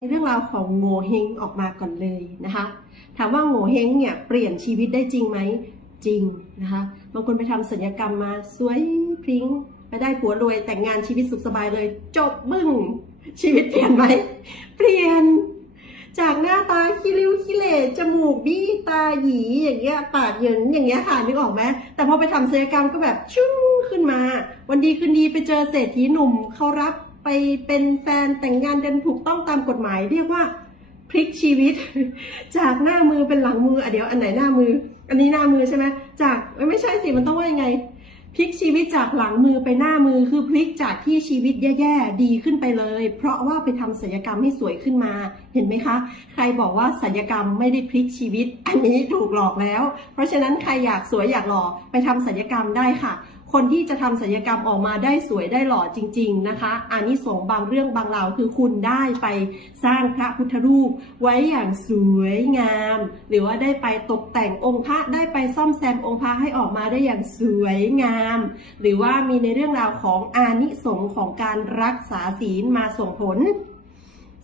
ในเรื่องราวของโง่เฮงออกมาก่อนเลยนะคะ ถามว่าโง่เฮงเนี่ยเปลี่ยนชีวิตได้จริงไหมจริงนะคะบางคนไปทำศัลยกรรมมาสวยพริ้งไปได้ผัวรวยแต่งงานชีวิตสุขสบายเลย จบบึ้งชีวิตเปลี่ยนไหมเปลี่ยน จากหน้าตาขี้ริ้วขี้เหร่จมูกบี้ตาหยีอย่างเงี้ยปากเหยินอย่างเงี้ยค่ะนึกออกไหมแต่พอไปทำศัลยกรรมก็แบบชึ้งขึ้นมา วันดีคืนดีไปเจอเศรษฐีหนุ่มเขารับ ไปเป็นแฟนแต่งงานกันถูกต้องตามกฎหมาย เรียกว่าพลิกชีวิต จากหน้ามือเป็นหลังมืออะเดี๋ยวอันไหนหน้ามือ อันนี้หน้ามือใช่ไหมจากไม่ใช่สิมันต้องว่ายังไงพลิกชีวิตจากหลังมือไปหน้ามือคือพลิกจากที่ชีวิตแย่ๆดีขึ้นไปเลย เพราะว่าไปทำศัลยกรรมให้สวยขึ้นมาเห็นไหมคะ ใครบอกว่าศัลยกรรมไม่ได้พลิกชีวิต อันนี้ถูกหลอกแล้ว เพราะฉะนั้นใครอยากสวยอยากหล่อไปทำศัลยกรรมได้ค่ะ คนที่จะทำศัลยกรรมออกมาได้สวยได้หล่อจริง ๆนะคะอันนี้สงบางเรื่องบางราวคือคุณได้ไปสร้างพระพุทธรูป ไว้อย่างสวยงาม หรือว่าได้ไปตกแต่งองค์พระได้ไปซ่อมแซมองค์พระให้ออกมาได้อย่างสวยงาม หรือว่ามีในเรื่องราวของอานิสงของการรักษาศีลมาส่งผล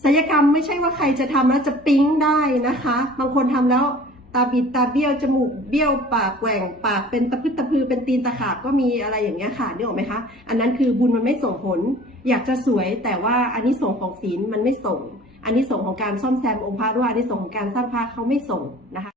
ศัลยกรรมไม่ใช่ว่าใครจะทำแล้วจะปิ๊งได้นะคะ บางคนทำแล้ว ตาบิดตาเบี้ยวจมูกเบี้ยวปากแหว่งปากเป็นตะพึดตะพือเป็นตีนตะขาบก็มีอะไรอย่างเงี้ยค่ะนึกออกไหมคะ อันนั้นคือบุญมันไม่ส่งผล อยากจะสวยแต่ว่าอันนี้ส่งของศีลมันไม่ส่ง อันนี้ส่งของการซ่อมแซมองค์พระด้วยอันนี้ส่งของการสร้างพระเขาไม่ส่งนะคะ